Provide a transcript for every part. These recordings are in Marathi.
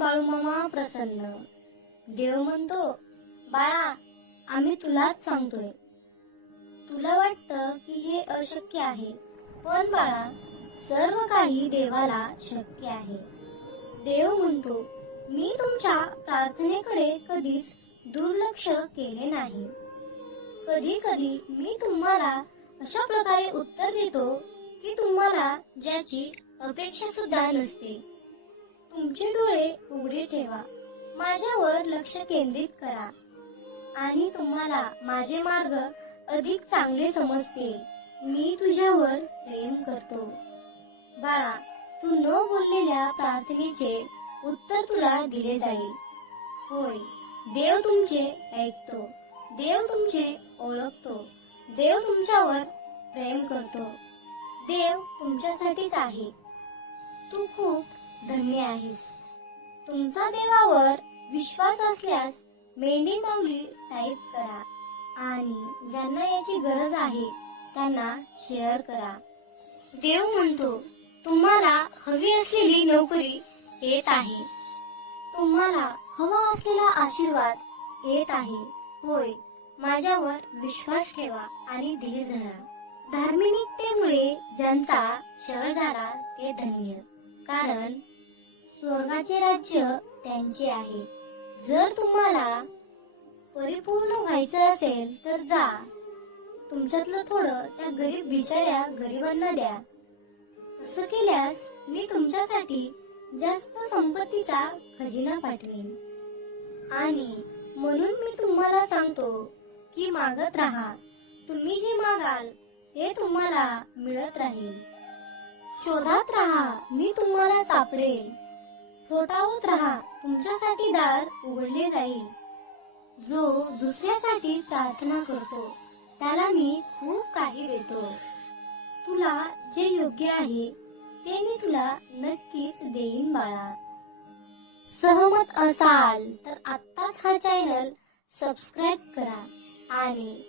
बाळूमामा प्रसन्न. देव म्हणतो बाळा आम्ही तुलाच सांगतोय. तुला वाटतं की हे अशक्य आहे पण बाळा सर्व काही देवाला शक्य आहे. देव म्हणतो मी तुमच्या प्रार्थनेकडे कधीच दुर्लक्ष केले नाही. कधी कधी मी तुम्हाला अशा प्रकारे उत्तर देतो की तुम्हाला ज्याची अपेक्षा सुद्धा नसते. तुमचे डोळे उघडे ठेवा. माझ्यावर लक्ष केंद्रित करा. आणि तुम्हाला माझे मार्ग अधिक चांगले समजतील. मी तुझ्यावर प्रेम करतो. बाळा तू न बोललेल्या प्रार्थनेचे उत्तर तुला दिले जाईल. होय देव तुमचे ऐकतो. देव तुमचे ओळखतो. देव तुमच्यावर प्रेम करतो. देव तुमच्यासाठीच आहे. तू खूप धन्य आहेस. तुमचा देवावर विश्वास असल्यास मेंढी माऊली टाईप करा आणि ज्यांना याची गरज आहे त्यांना शेअर करा. देव म्हणतो तुम्हाला हवी असलेली नोकरी येत आहे. तुम्हाला हवा असलेला आशीर्वाद येत आहे. होय माझ्यावर विश्वास ठेवा आणि धीर धरा. धार्मिकतेमुळे ज्यांचा छळ झाला ते धन्य. कारण स्वर्गाचे राज्य त्यांचे आहे. जर तुम्हाला परिपूर्ण व्हायचं असेल तर जा. तुमच्यातलं थोडं त्या गरीब बिचाऱ्या गरिबांना द्या. असं केल्यास मी तुमच्यासाठी जास्त संपत्तीचा खजिना पाठवेन. आणि म्हणून मी तुम्हाला सांगतो की मागत राहा. तुम्ही जे मागाल ते तुम्हाला मिळत राहील. शोधात राहा मी तुम्हाला सापडेल. ठोठावत राहा तुमच्यासाठी दार उघडले जाईल. जो दुसऱ्यासाठी प्रार्थना करतो त्याला मी खूप काही देतो. तुला जे योग्य आहे ते मी तुला नक्कीच देईन बाळा. सहमत असाल तर आत्ताच हा चॅनल सबस्क्राईब करा आणि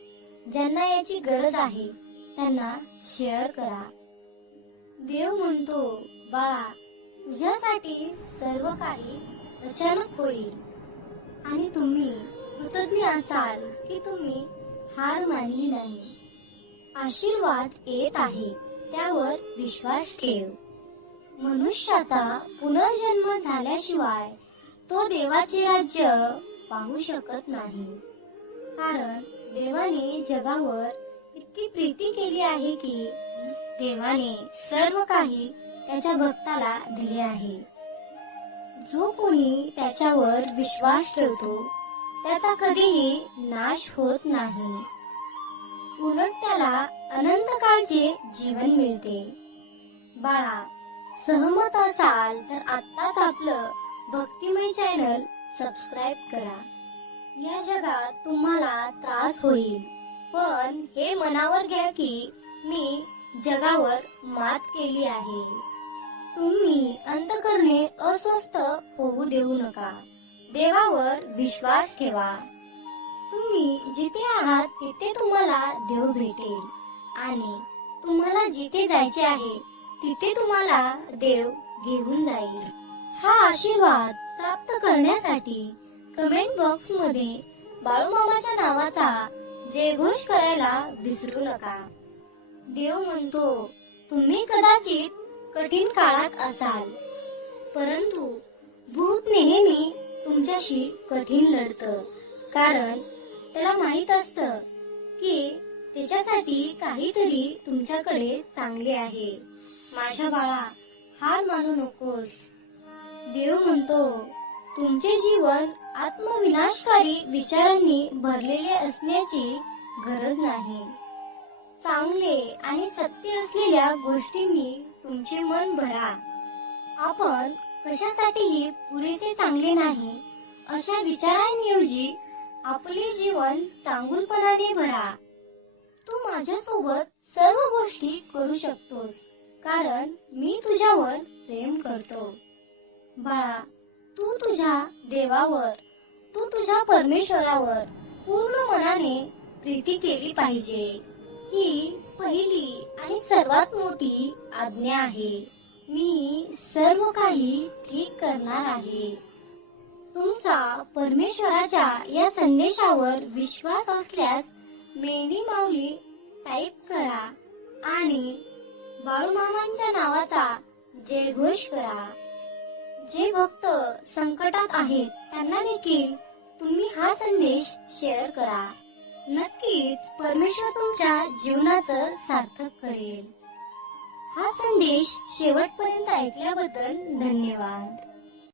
ज्यांना याची गरज आहे त्यांना शेअर करा. देव म्हणतो बाळा तुझ्यासाठी सर्व काही अचानक होईल. आणि तुम्ही कृतज्ञ असाल की तुम्ही हार मानली नाही. आशीर्वाद येत आहे त्यावर विश्वास ठेव. मनुष्याचा पुनर्जन्म झाल्याशिवाय तो देवाचे राज्य पाहू शकत नाही. कारण देवाने जगावर इतकी प्रीती केली आहे की देवाने सर्व काही त्याच्या भक्ताला दिले आहे. जो कोणी त्याच्यावर विश्वास ठेवतो त्याचा कधीही नाश होत नाही. उलट त्याला अनंत काळचे जीवन मिळते. बाळा सहमत असाल तर आत्ताच आपलं भक्तिमय चॅनल सबस्क्राईब करा. या जगात तुम्हाला त्रास होईल पण हे मनावर घ्या की मी जगावर मात केली आहे. तुम्ही अंतकरणे अस्वस्थ होऊ देऊ नका. देवावर विश्वास ठेवा. तुम्ही जिथे आहात तिथे तुम्हाला देव भेटेल. आणि तुम्हाला जिथे जायचे आहे तिथे तुम्हाला देव घेऊन जाईल. हा आशीर्वाद प्राप्त करण्यासाठी कमेंट बॉक्समध्ये बाळूमामाच्या नावाचा जयघोष करायला विसरू नका. देव म्हणतो तुम्ही कदाचित कठीण काळात असाल. परंतु भूत नेहमी तुमच्याशी कठीण लढत. कारण त्याला माहीत असत की त्याच्यासाठी काहीतरी तुमच्याकडे चांगले आहे. माझ्या बाळा हार मानू नकोस. देव म्हणतो तुमचे जीवन आत्मविनाशकारी विचारांनी भरलेले असण्याची गरज नाही. चांगले आणि सत्य असलेल्या गोष्टींनी तुमचे मन भरा. आपण कशासाठीही पुरेसे चांगले नाही अशा विचारांऐवजी आपले जीवन चांगुलपणाने भरा. तू माझ्यासोबत सर्व गोष्टी करू शकतोस कारण मी तुझ्यावर प्रेम करतो. बाळा तू तुझ्या देवावर तू तुझ्या परमेश्वरावर पूर्ण मनाने प्रीती केली पाहिजे. ही पहिली आणि सर्वात मोठी आज्ञा आहे. मी सर्व काही ठीक करणार आहे. तुमचा परमेश्वराच्या या संदेशावर विश्वास असल्यास मेणी माऊली टाईप करा आणि बाळूमामांच्या नावाचा जयघोष करा. जे भक्त संकटात आहेत त्यांना देखील तुम्ही हा संदेश शेअर करा. नक्कीच परमेश्वर तुमच्या जीवनाचं सार्थक करेल. हा संदेश शेवटपर्यंत ऐकल्याबद्दल धन्यवाद.